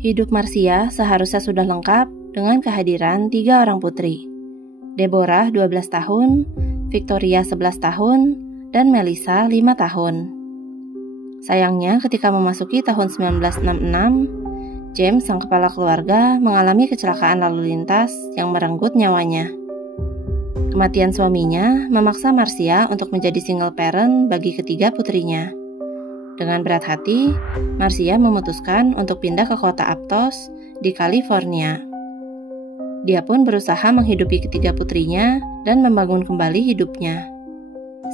Hidup Marcia seharusnya sudah lengkap dengan kehadiran 3 orang putri. Deborah 12 tahun, Victoria 11 tahun, dan Melissa 5 tahun. Sayangnya ketika memasuki tahun 1966, James sang kepala keluarga mengalami kecelakaan lalu lintas yang merenggut nyawanya. Kematian suaminya memaksa Marcia untuk menjadi single parent bagi ketiga putrinya. Dengan berat hati, Marcia memutuskan untuk pindah ke kota Aptos di California. Dia pun berusaha menghidupi ketiga putrinya dan membangun kembali hidupnya.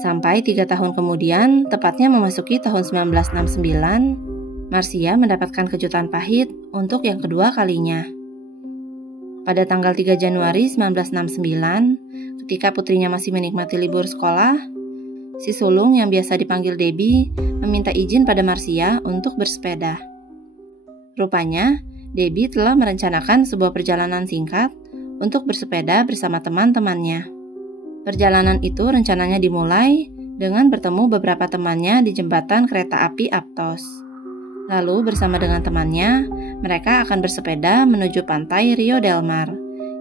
Sampai 3 tahun kemudian, tepatnya memasuki tahun 1969, Marcia mendapatkan kejutan pahit untuk yang kedua kalinya. Pada tanggal 3 Januari 1969, ketika putrinya masih menikmati libur sekolah, si sulung yang biasa dipanggil Debbie meminta izin pada Marcia untuk bersepeda. Rupanya, Debbie telah merencanakan sebuah perjalanan singkat untuk bersepeda bersama teman-temannya. Perjalanan itu rencananya dimulai dengan bertemu beberapa temannya di jembatan kereta api Aptos. Lalu bersama dengan temannya, mereka akan bersepeda menuju pantai Rio Del Mar,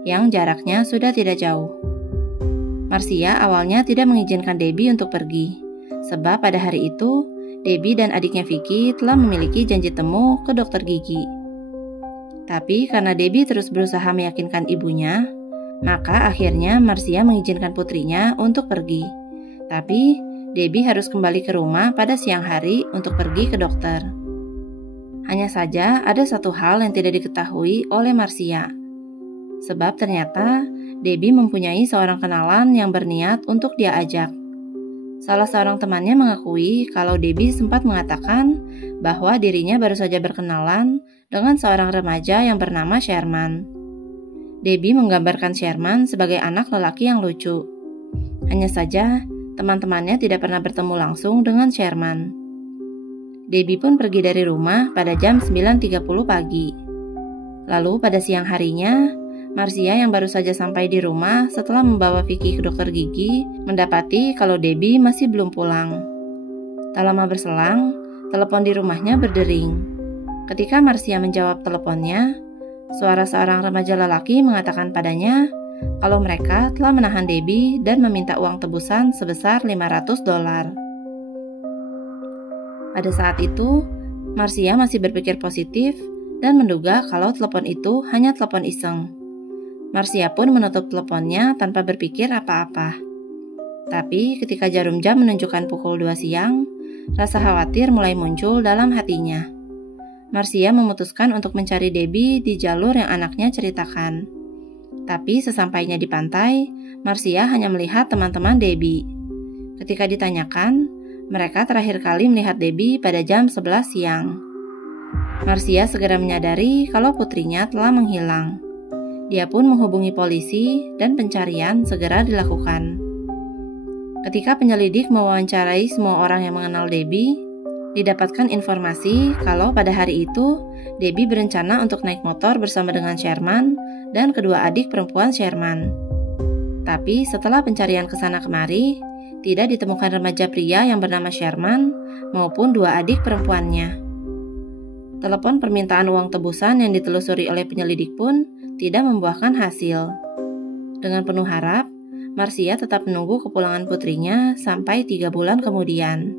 yang jaraknya sudah tidak jauh. Marcia awalnya tidak mengizinkan Debbie untuk pergi, sebab pada hari itu, Debbie dan adiknya Vicky telah memiliki janji temu ke dokter gigi. Tapi karena Debbie terus berusaha meyakinkan ibunya, maka akhirnya Marcia mengizinkan putrinya untuk pergi. Tapi Debbie harus kembali ke rumah pada siang hari untuk pergi ke dokter. Hanya saja ada satu hal yang tidak diketahui oleh Marcia, sebab ternyata Debbie mempunyai seorang kenalan yang berniat untuk dia ajak. Salah seorang temannya mengakui kalau Debbie sempat mengatakan bahwa dirinya baru saja berkenalan dengan seorang remaja yang bernama Sherman. Debbie menggambarkan Sherman sebagai anak lelaki yang lucu. Hanya saja, teman-temannya tidak pernah bertemu langsung dengan Sherman. Debbie pun pergi dari rumah pada jam 9.30 pagi. Lalu pada siang harinya, Marcia yang baru saja sampai di rumah setelah membawa Vicky ke dokter gigi mendapati kalau Debbie masih belum pulang. Tak lama berselang, telepon di rumahnya berdering. Ketika Marcia menjawab teleponnya, suara seorang remaja lelaki mengatakan padanya kalau mereka telah menahan Debbie dan meminta uang tebusan sebesar $500. Pada saat itu, Marcia masih berpikir positif dan menduga kalau telepon itu hanya telepon iseng. Marcia pun menutup teleponnya tanpa berpikir apa-apa. Tapi ketika jarum jam menunjukkan pukul 2 siang, rasa khawatir mulai muncul dalam hatinya. Marcia memutuskan untuk mencari Debbie di jalur yang anaknya ceritakan. Tapi sesampainya di pantai, Marcia hanya melihat teman-teman Debbie. Ketika ditanyakan, mereka terakhir kali melihat Debbie pada jam 11 siang. Marcia segera menyadari kalau putrinya telah menghilang. Dia pun menghubungi polisi dan pencarian segera dilakukan. Ketika penyelidik mewawancarai semua orang yang mengenal Debbie, didapatkan informasi kalau pada hari itu Debbie berencana untuk naik motor bersama dengan Sherman dan kedua adik perempuan Sherman. Tapi setelah pencarian kesana kemari, tidak ditemukan remaja pria yang bernama Sherman maupun dua adik perempuannya. Telepon permintaan uang tebusan yang ditelusuri oleh penyelidik pun tidak membuahkan hasil. Dengan penuh harap, Marcia tetap menunggu kepulangan putrinya sampai 3 bulan kemudian.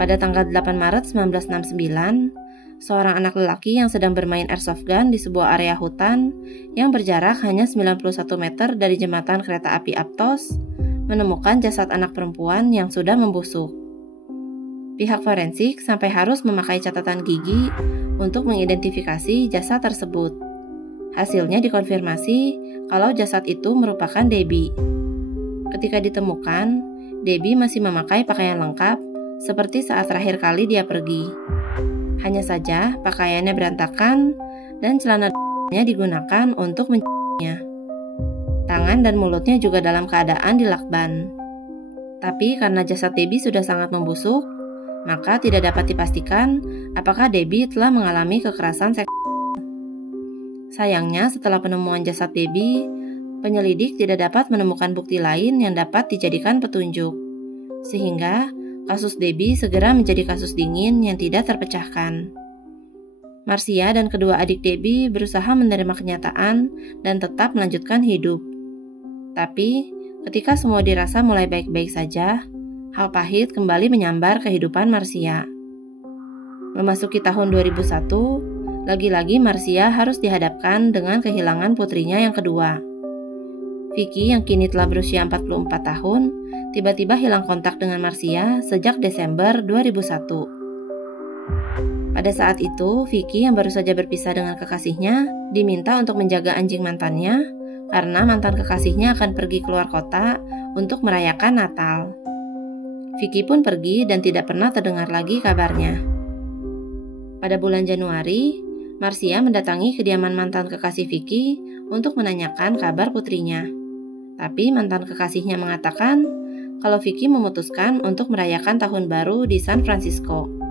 Pada tanggal 8 Maret 1969, seorang anak lelaki yang sedang bermain airsoft gun di sebuah area hutan yang berjarak hanya 91 meter dari jembatan kereta api Aptos menemukan jasad anak perempuan yang sudah membusuk. Pihak forensik sampai harus memakai catatan gigi untuk mengidentifikasi jasad tersebut. Hasilnya dikonfirmasi kalau jasad itu merupakan Debbie. Ketika ditemukan, Debbie masih memakai pakaian lengkap seperti saat terakhir kali dia pergi. Hanya saja pakaiannya berantakan dan celana-nya digunakan untuk mencarinya. Tangan dan mulutnya juga dalam keadaan dilakban. Tapi karena jasad Debbie sudah sangat membusuk, maka tidak dapat dipastikan apakah Debbie telah mengalami kekerasan seksual. Sayangnya setelah penemuan jasad Debbie, penyelidik tidak dapat menemukan bukti lain yang dapat dijadikan petunjuk. Sehingga kasus Debbie segera menjadi kasus dingin yang tidak terpecahkan. Marcia dan kedua adik Debbie berusaha menerima kenyataan dan tetap melanjutkan hidup. Tapi, ketika semua dirasa mulai baik-baik saja, hal pahit kembali menyambar kehidupan Marcia. Memasuki tahun 2001, lagi-lagi Marcia harus dihadapkan dengan kehilangan putrinya yang kedua. Vicky yang kini telah berusia 44 tahun, tiba-tiba hilang kontak dengan Marcia sejak Desember 2001. Pada saat itu, Vicky yang baru saja berpisah dengan kekasihnya diminta untuk menjaga anjing mantannya karena mantan kekasihnya akan pergi keluar kota untuk merayakan Natal. Vicky pun pergi dan tidak pernah terdengar lagi kabarnya. Pada bulan Januari, Marcia mendatangi kediaman mantan kekasih Vicky untuk menanyakan kabar putrinya. Tapi mantan kekasihnya mengatakan kalau Vicky memutuskan untuk merayakan tahun baru di San Francisco.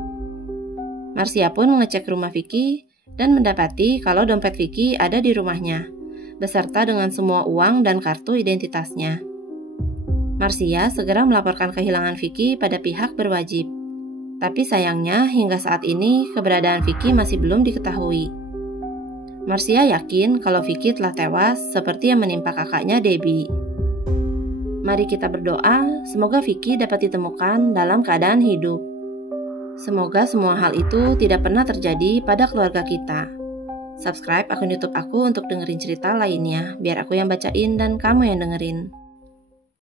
Marcia pun mengecek rumah Vicky dan mendapati kalau dompet Vicky ada di rumahnya, beserta dengan semua uang dan kartu identitasnya. Marcia segera melaporkan kehilangan Vicky pada pihak berwajib. Tapi sayangnya hingga saat ini keberadaan Vicky masih belum diketahui. Marcia yakin kalau Vicky telah tewas seperti yang menimpa kakaknya Debbie. Mari kita berdoa semoga Vicky dapat ditemukan dalam keadaan hidup. Semoga semua hal itu tidak pernah terjadi pada keluarga kita. Subscribe akun YouTube aku untuk dengerin cerita lainnya, biar aku yang bacain dan kamu yang dengerin.